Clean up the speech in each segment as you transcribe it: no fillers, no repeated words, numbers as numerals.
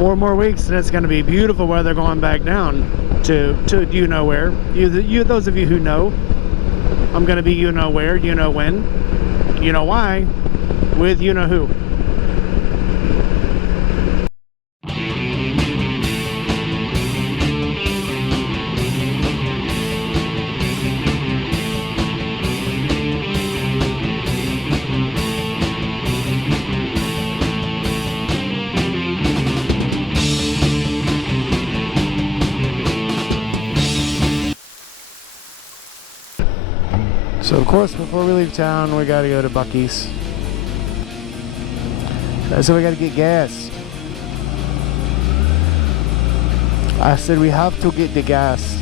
4 more weeks and it's going to be beautiful weather going back down to you know where. You those of you who know, I'm going to be you know where, you know when, you know why, with you know who. So of course, before we leave town, we gotta go to Buc-ee's. So we gotta get gas. I said we have to get the gas.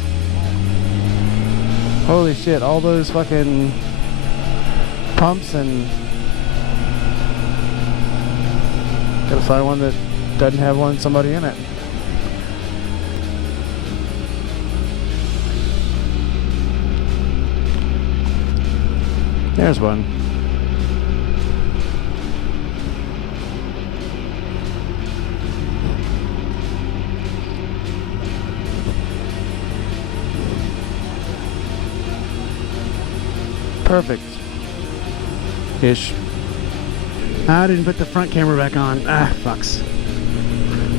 Holy shit, all those fucking pumps, and gotta find one that doesn't have somebody in it. There's one. Perfect. Ish. I didn't put the front camera back on. Ah, fucks.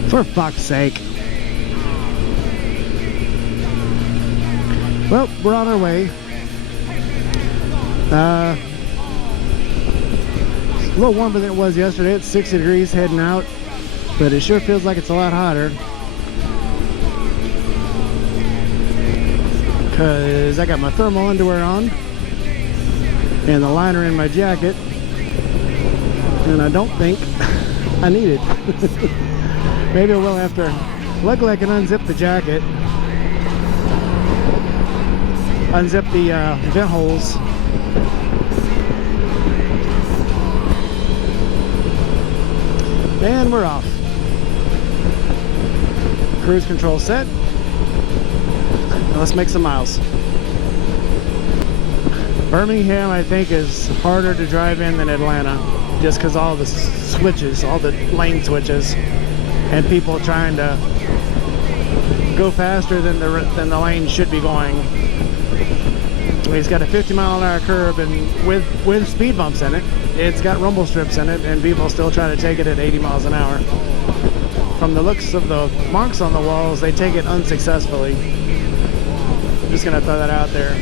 For fuck's sake. Well, we're on our way. It's a little warmer than it was yesterday. It's 60 degrees heading out, but it sure feels like it's a lot hotter because I got my thermal underwear on and the liner in my jacket, and I don't think I need it. Maybe I will after. Luckily I can unzip the jacket, unzip the vent holes. And we're off. Cruise control set. Now let's make some miles. Birmingham, I think, is harder to drive in than Atlanta, just because all the switches, all the lane switches, and people trying to go faster than the lane should be going. He's got a 50-mile-an-hour curve, and with speed bumps in it. It's got rumble strips in it, and people still try to take it at 80 miles an hour. From the looks of the marks on the walls, they take it unsuccessfully. I'm just gonna throw that out there.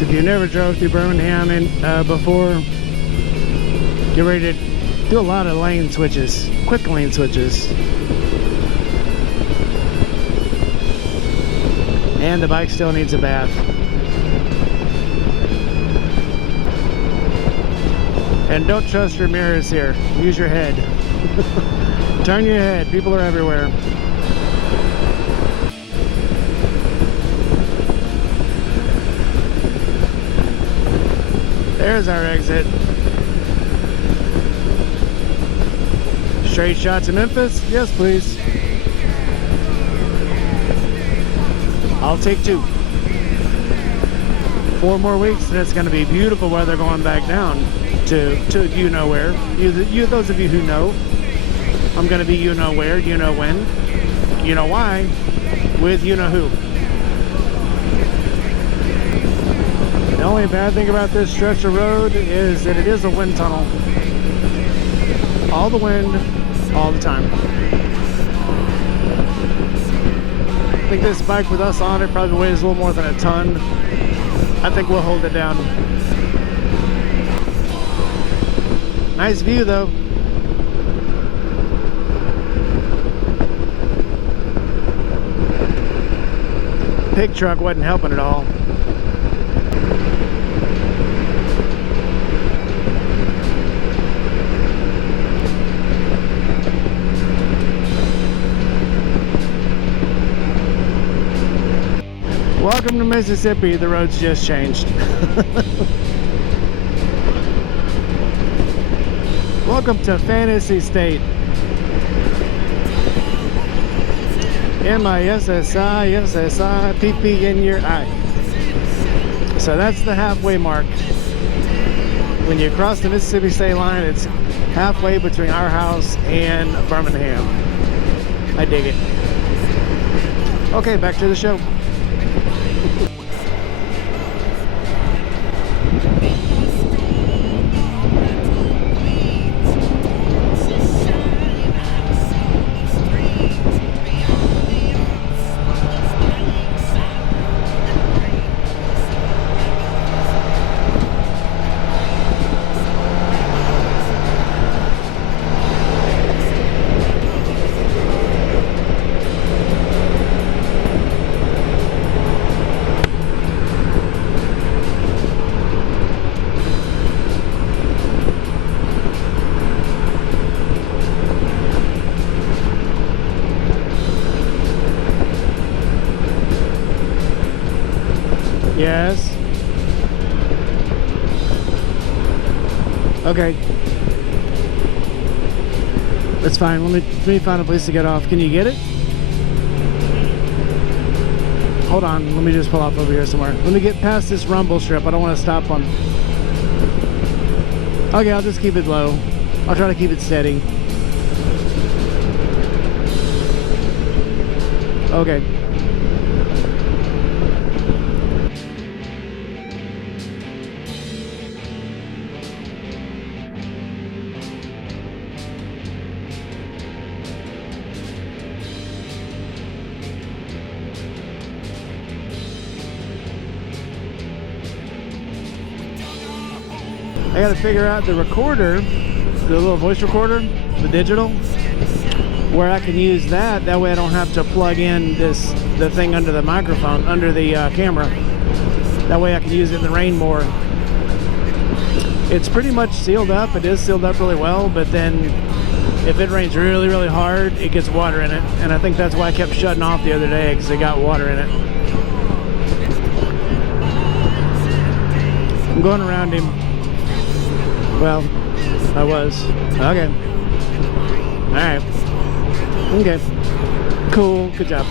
If you never drove through Birmingham before, get ready to do a lot of lane switches, quick lane switches. And the bike still needs a bath. And don't trust your mirrors here. Use your head. Turn your head. People are everywhere. There's our exit. Straight shot to Memphis? Yes, please. I'll take 2. 4 more weeks and it's going to be beautiful weather going back down to you know where. Those of you who know, I'm going to be you know where, you know when, you know why, with you know who. The only bad thing about this stretch of road is that it is a wind tunnel. All the wind, all the time. I think this bike with us on it probably weighs a little more than a ton. I think we'll hold it down. Nice view though. Pig truck wasn't helping at all. Welcome to Mississippi. The roads just changed. Welcome to Fantasy State. M-I-S-S-I, S-S-I, P-P in your eye. So that's the halfway mark. When you cross the Mississippi state line, it's halfway between our house and Birmingham. I dig it. Okay, back to the show. Yes. Okay. That's fine. Let me find a place to get off. Can you get it? Hold on. Let me just pull off over here somewhere. Let me get past this rumble strip. I don't want to stop on. Okay, I'll just keep it low. I'll try to keep it steady. Okay. I gotta figure out the recorder, the little voice recorder, the digital, where I can use that. That way I don't have to plug in the thing under the microphone, under the camera. That way I can use it in the rain more. It's pretty much sealed up. It is sealed up really well, but then if it rains really, really hard, it gets water in it. And I think that's why I kept shutting off the other day, because it got water in it. I'm going around him. Well, I was. Okay. Alright. Okay. Cool. Good job.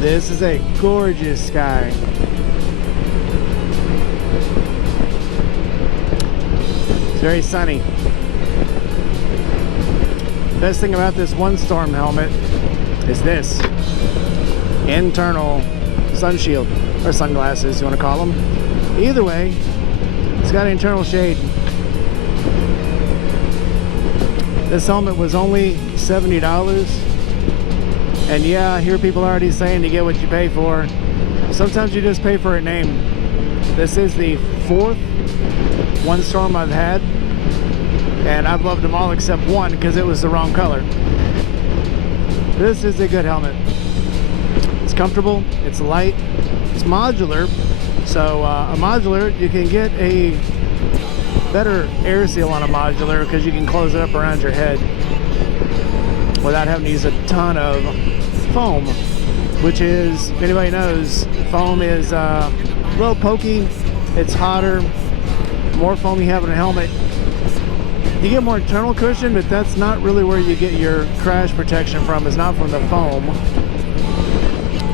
This is a gorgeous sky. It's very sunny. Best thing about this one storm helmet is this internal sun shield, or sunglasses, you want to call them. Either way, it's got internal shade. This helmet was only $70. And yeah, I hear people already saying you get what you pay for. Sometimes you just pay for a name. This is the 4th one storm I've had, and I've loved them all except one because it was the wrong color. This is a good helmet. It's comfortable, it's light, it's modular. So a modular, you can get a better air seal on a modular because you can close it up around your head without having to use a ton of foam, which is, if anybody knows, foam is a little pokey, it's hotter. More foam you have in a helmet, you get more internal cushion, but that's not really where you get your crash protection from. It's not from the foam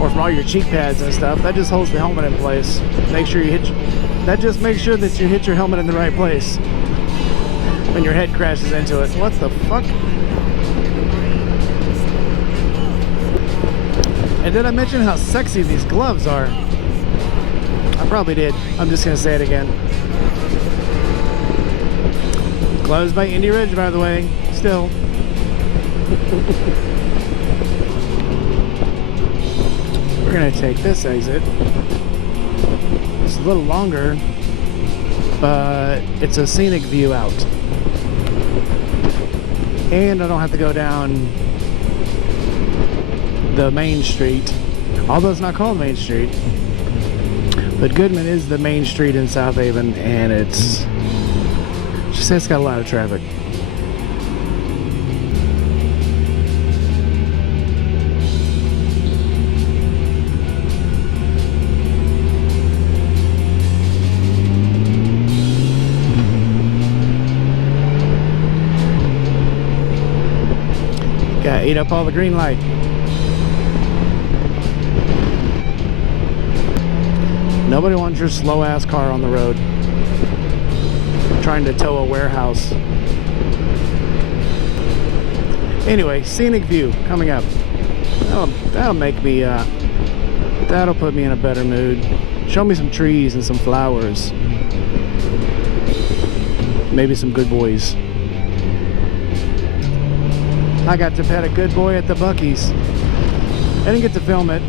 or from all your cheek pads and stuff. That just holds the helmet in place. Make sure you that just makes sure that you hit your helmet in the right place when your head crashes into it. What the fuck? And did I mention how sexy these gloves are? I probably did. I'm just gonna say it again. Gloves by Indy Ridge, by the way. Still. We're gonna take this exit. It's a little longer, but it's a scenic view out. and I don't have to go down the main street, although it's not called Main Street. But Goodman is the main street in South Haven, and it's got a lot of traffic. Gotta eat up all the green light. Nobody wants your slow ass car on the road trying to tow a warehouse. Anyway, scenic view coming up. That'll make me that'll put me in a better mood. Show me some trees and some flowers. Maybe some good boys. I got to pet a good boy at the Buc-ee's. I didn't get to film it.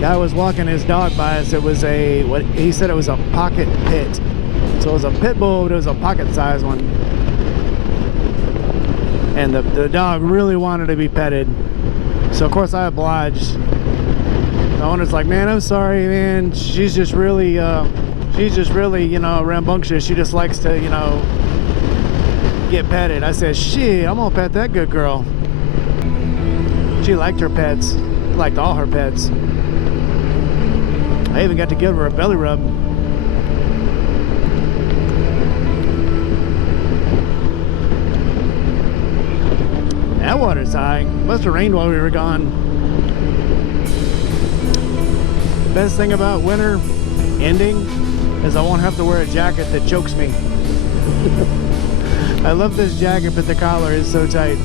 Guy was walking his dog by us. It was what he said, it was a pocket pit. So it was a pit bull, but it was a pocket-sized one. And the dog really wanted to be petted. So of course I obliged. The owner's like, man, I'm sorry, man. She's just really, you know, rambunctious. She just likes to, you know, get petted. I said, shit, I'm gonna pet that good girl. She liked her pets. Liked all her pets. I even got to give her a belly rub. That water's high. Must have rained while we were gone. The best thing about winter ending is I won't have to wear a jacket that chokes me. I love this jacket, but the collar is so tight.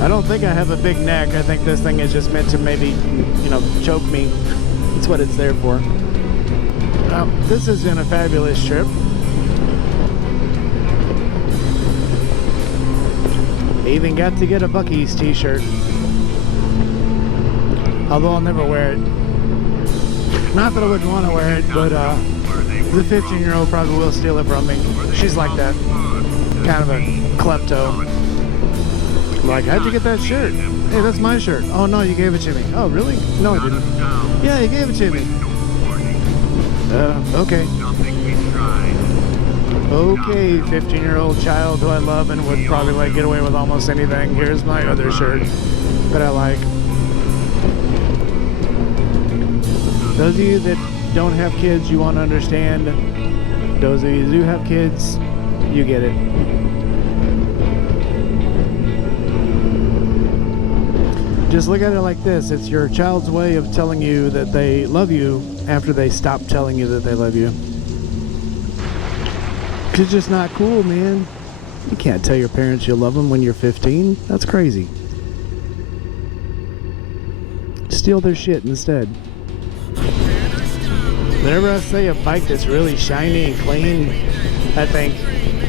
I don't think I have a big neck. I think this thing is just meant to maybe, you know, choke me. That's what it's there for. This has been a fabulous trip. I even got to get a Buc-ee's t-shirt. Although I'll never wear it. Not that I wouldn't want to wear it, but the 15-year-old probably will steal it from me. She's like that. Kind of a klepto. Like, how'd you get that shirt? Hey, that's my shirt. Oh, no, you gave it to me. Oh, really? No, I didn't. Yeah, you gave it to me. Okay. Okay, 15-year-old child who I love and would probably like get away with almost anything. Here's my other shirt that I like. Those of you that don't have kids, you won't understand. Those of you who do have kids, you get it. Just look at it like this. It's your child's way of telling you that they love you after they stop telling you that they love you. It's just not cool, man. You can't tell your parents you love them when you're 15. That's crazy. Steal their shit instead. Whenever I say a bike that's really shiny and clean, I think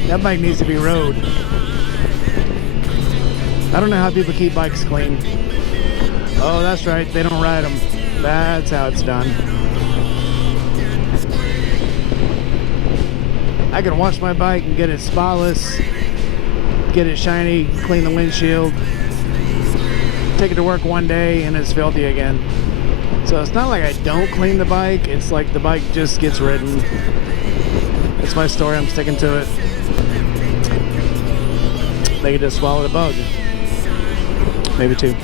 that bike needs to be rode. I don't know how people keep bikes clean. Oh, that's right, they don't ride them. That's how it's done. I can wash my bike and get it spotless, get it shiny, clean the windshield, take it to work one day and it's filthy again. So it's not like I don't clean the bike, it's like the bike just gets ridden. It's my story, I'm sticking to it. They could just swallow the bug. Maybe two.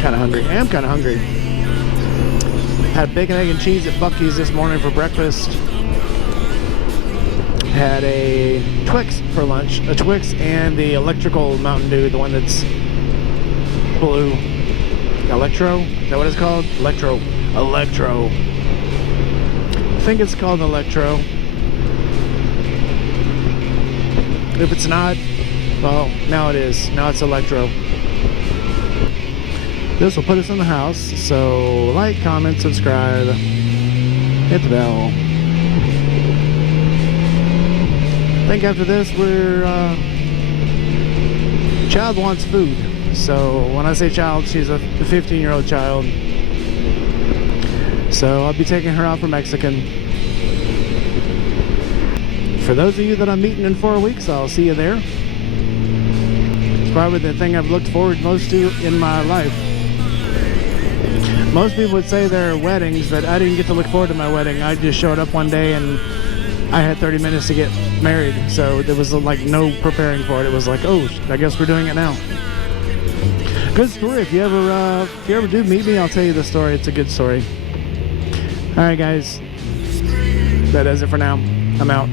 Kind of hungry. I am kind of hungry. Had bacon, egg, and cheese at Buc-ee's this morning for breakfast. Had a Twix for lunch. A Twix and the electrical Mountain Dew, the one that's blue. Electro? Is that what it's called? Electro. Electro. I think it's called Electro. If it's not, well, now it is. Now it's Electro. This will put us in the house, so like, comment, subscribe, hit the bell. I think after this child wants food. So when I say child, she's a 15-year-old child. So I'll be taking her out for Mexican. For those of you that I'm meeting in 4 weeks, I'll see you there. It's probably the thing I've looked forward most to in my life. Most people would say their weddings, but I didn't get to look forward to my wedding. I just showed up one day and I had 30 minutes to get married, so there was like no preparing for it. It was like, oh, I guess we're doing it now. Good story. If you ever do meet me, I'll tell you the story. It's a good story. All right, guys, that does it for now. I'm out.